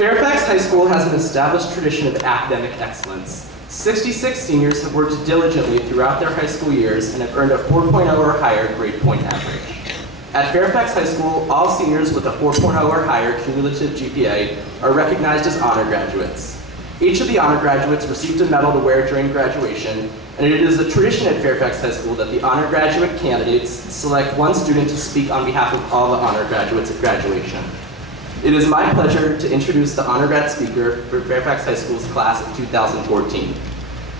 Fairfax High School has an established tradition of academic excellence. 66 seniors have worked diligently throughout their high school years and have earned a 4.0 or higher grade point average. At Fairfax High School, all seniors with a 4.0 or higher cumulative GPA are recognized as honor graduates. Each of the honor graduates received a medal to wear during graduation, and it is a tradition at Fairfax High School that the honor graduate candidates select one student to speak on behalf of all the honor graduates at graduation. It is my pleasure to introduce the honor grad speaker for Fairfax High School's class of 2014.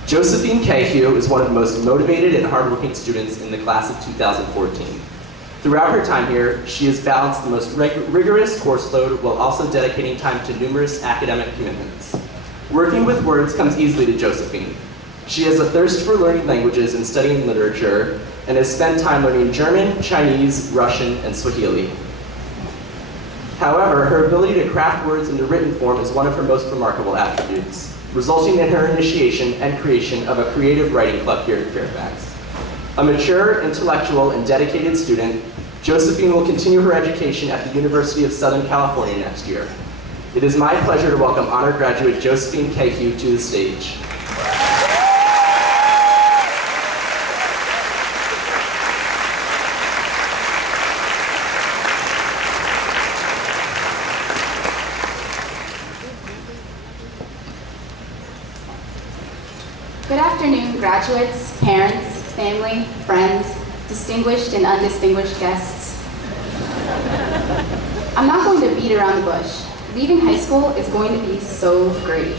Josephine Cahew is one of the most motivated and hardworking students in the class of 2014. Throughout her time here, she has balanced the most rigorous course load while also dedicating time to numerous academic commitments. Working with words comes easily to Josephine. She has a thirst for learning languages and studying literature, and has spent time learning German, Chinese, Russian, and Swahili. However, her ability to craft words into written form is one of her most remarkable attributes, resulting in her initiation and creation of a creative writing club here at Fairfax. A mature, intellectual, and dedicated student, Josephine will continue her education at the University of Southern California next year. It is my pleasure to welcome honor graduate Josephine Cahew to the stage. Good afternoon, graduates, parents, family, friends, distinguished and undistinguished guests. I'm not going to beat around the bush. Leaving high school is going to be so great.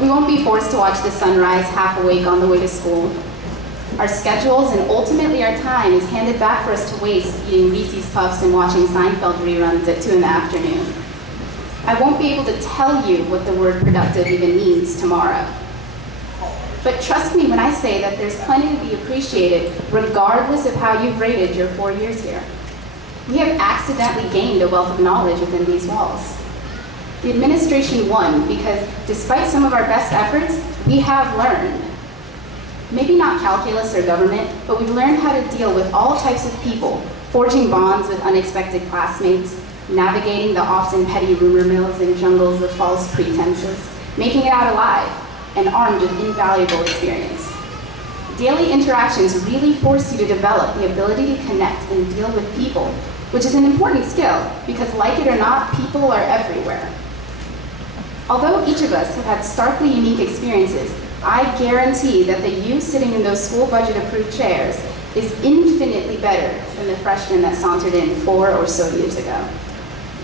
We won't be forced to watch the sunrise half awake on the way to school. Our schedules and ultimately our time is handed back for us to waste eating Reese's Puffs and watching Seinfeld reruns at 2 in the afternoon. I won't be able to tell you what the word productive even means tomorrow. But trust me when I say that there's plenty to be appreciated regardless of how you've rated your 4 years here. We have accidentally gained a wealth of knowledge within these walls. The administration won because despite some of our best efforts, we have learned. Maybe not calculus or government, but we've learned how to deal with all types of people, forging bonds with unexpected classmates, navigating the often petty rumor mills and jungles of false pretenses, making it out alive, and armed with invaluable experience. Daily interactions really force you to develop the ability to connect and deal with people, which is an important skill because, like it or not, people are everywhere. Although each of us have had starkly unique experiences, I guarantee that the you sitting in those school budget approved chairs is infinitely better than the freshman that sauntered in 4 or so years ago.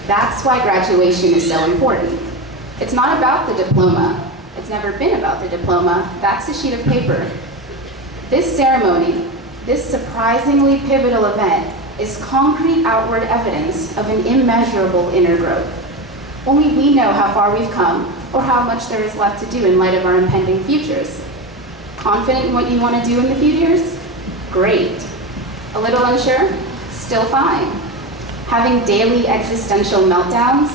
That's why graduation is so important. It's not about the diploma. It's never been about the diploma. That's a sheet of paper. This ceremony, this surprisingly pivotal event, is concrete outward evidence of an immeasurable inner growth. Only we know how far we've come or how much there is left to do in light of our impending futures. Confident in what you want to do in the few years? Great. A little unsure? Still fine. Having daily existential meltdowns?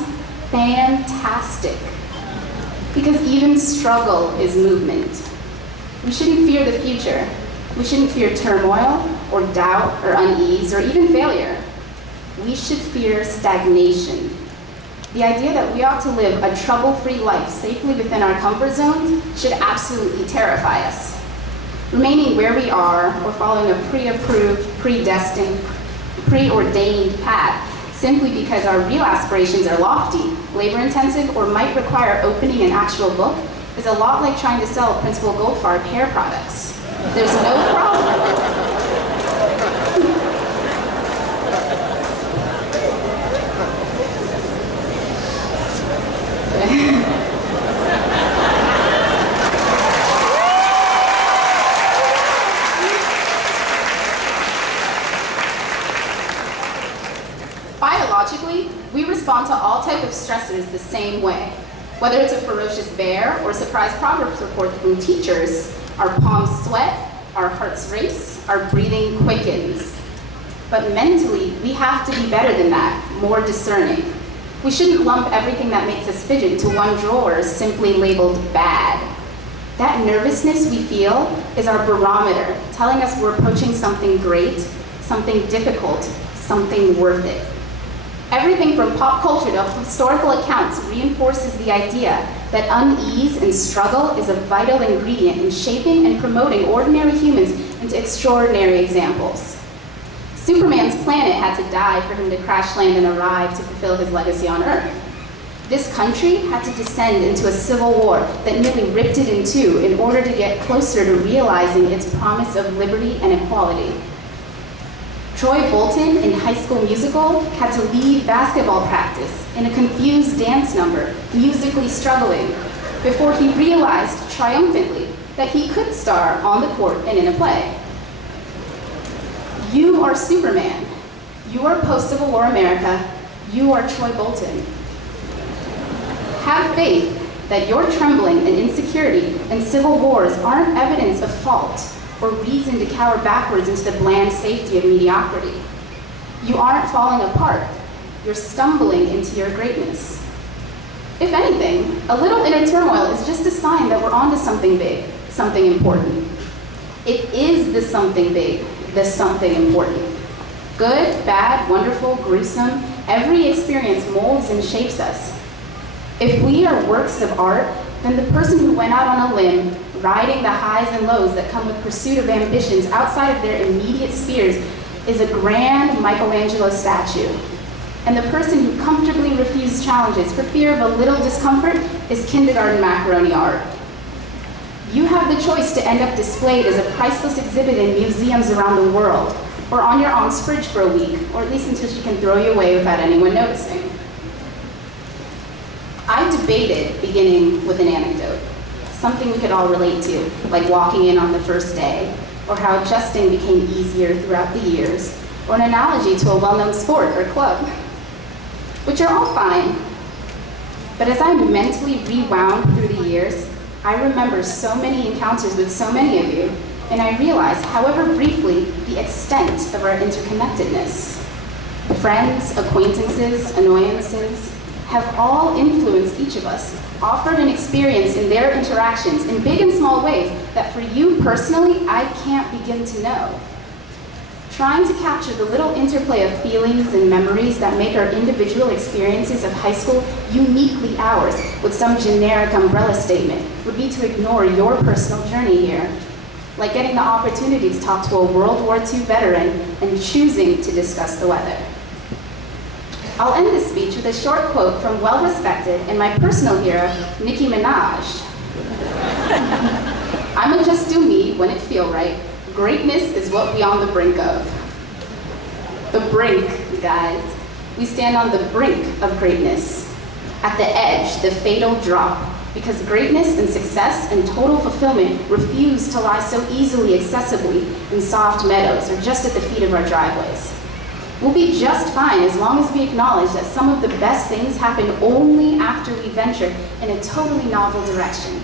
Fantastic. Because even struggle is movement. We shouldn't fear the future. We shouldn't fear turmoil, or doubt, or unease, or even failure. We should fear stagnation. The idea that we ought to live a trouble-free life safely within our comfort zones should absolutely terrify us. Remaining where we are, or following a pre-approved, predestined, preordained path, simply because our real aspirations are lofty, labor-intensive, or might require opening an actual book, is a lot like trying to sell Principal Goldfarb hair products. There's no problem. Biologically, we respond to all types of stressors the same way. Whether it's a ferocious bear or surprise progress reports from teachers, our palms sweat, our hearts race, our breathing quickens. But mentally, we have to be better than that, more discerning. We shouldn't lump everything that makes us fidget into one drawer simply labeled bad. That nervousness we feel is our barometer, telling us we're approaching something great, something difficult, something worth it. Everything from pop culture to historical accounts reinforces the idea that unease and struggle is a vital ingredient in shaping and promoting ordinary humans into extraordinary examples. Superman's planet had to die for him to crash land and arrive to fulfill his legacy on Earth. This country had to descend into a civil war that nearly ripped it in two in order to get closer to realizing its promise of liberty and equality. Troy Bolton in High School Musical had to leave basketball practice in a confused dance number, musically struggling, before he realized triumphantly that he could star on the court and in a play. You are Superman. You are post-Civil War America. You are Troy Bolton. Have faith that your trembling and insecurity and civil wars aren't evidence of fault or reason to cower backwards into the bland safety of mediocrity. You aren't falling apart. You're stumbling into your greatness. If anything, a little inner turmoil is just a sign that we're onto something big, something important. It is the something big, the something important. Good, bad, wonderful, gruesome, every experience molds and shapes us. If we are works of art, then the person who went out on a limb, riding the highs and lows that come with pursuit of ambitions outside of their immediate spheres, is a grand Michelangelo statue. And the person who comfortably refused challenges for fear of a little discomfort is kindergarten macaroni art. You have the choice to end up displayed as a priceless exhibit in museums around the world, or on your aunt's fridge for a week, or at least until she can throw you away without anyone noticing. I debated beginning with an anecdote, something we could all relate to, like walking in on the first day, or how adjusting became easier throughout the years, or an analogy to a well-known sport or club, which are all fine. But as I mentally rewound through the years, I remember so many encounters with so many of you, and I realized, however briefly, the extent of our interconnectedness. Friends, acquaintances, annoyances have all influenced each of us, offered an experience in their interactions in big and small ways that for you personally, I can't begin to know. Trying to capture the little interplay of feelings and memories that make our individual experiences of high school uniquely ours with some generic umbrella statement would be to ignore your personal journey here. Like getting the opportunity to talk to a World War II veteran and choosing to discuss the weather. I'll end this speech with a short quote from well-respected and my personal hero, Nicki Minaj. I'ma just do me when it feel right. Greatness is what we on the brink of. The brink, guys. We stand on the brink of greatness. At the edge, the fatal drop. Because greatness and success and total fulfillment refuse to lie so easily accessibly in soft meadows or just at the feet of our driveways. We'll be just fine as long as we acknowledge that some of the best things happen only after we venture in a totally novel direction.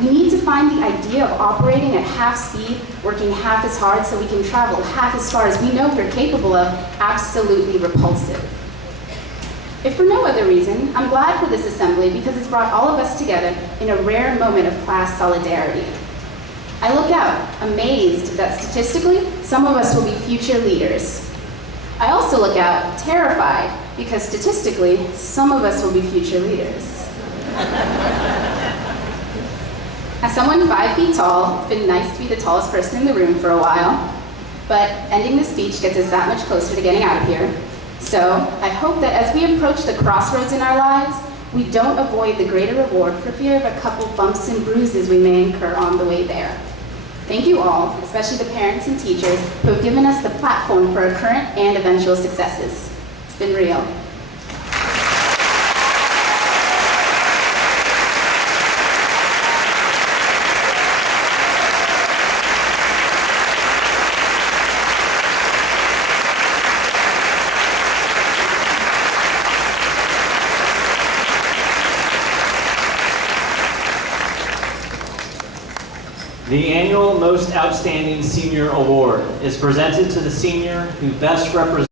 We need to find the idea of operating at half speed, working half as hard so we can travel half as far as we know we're capable of, absolutely repulsive. If for no other reason, I'm glad for this assembly because it's brought all of us together in a rare moment of class solidarity. I look out, amazed that statistically, some of us will be future leaders. I also look out, terrified, because statistically, some of us will be future leaders. As someone 5 feet tall, it's been nice to be the tallest person in the room for a while, but ending this speech gets us that much closer to getting out of here. So I hope that as we approach the crossroads in our lives, we don't avoid the greater reward for fear of a couple bumps and bruises we may incur on the way there. Thank you all, especially the parents and teachers, who have given us the platform for our current and eventual successes. It's been real. The annual Most Outstanding Senior Award is presented to the senior who best represents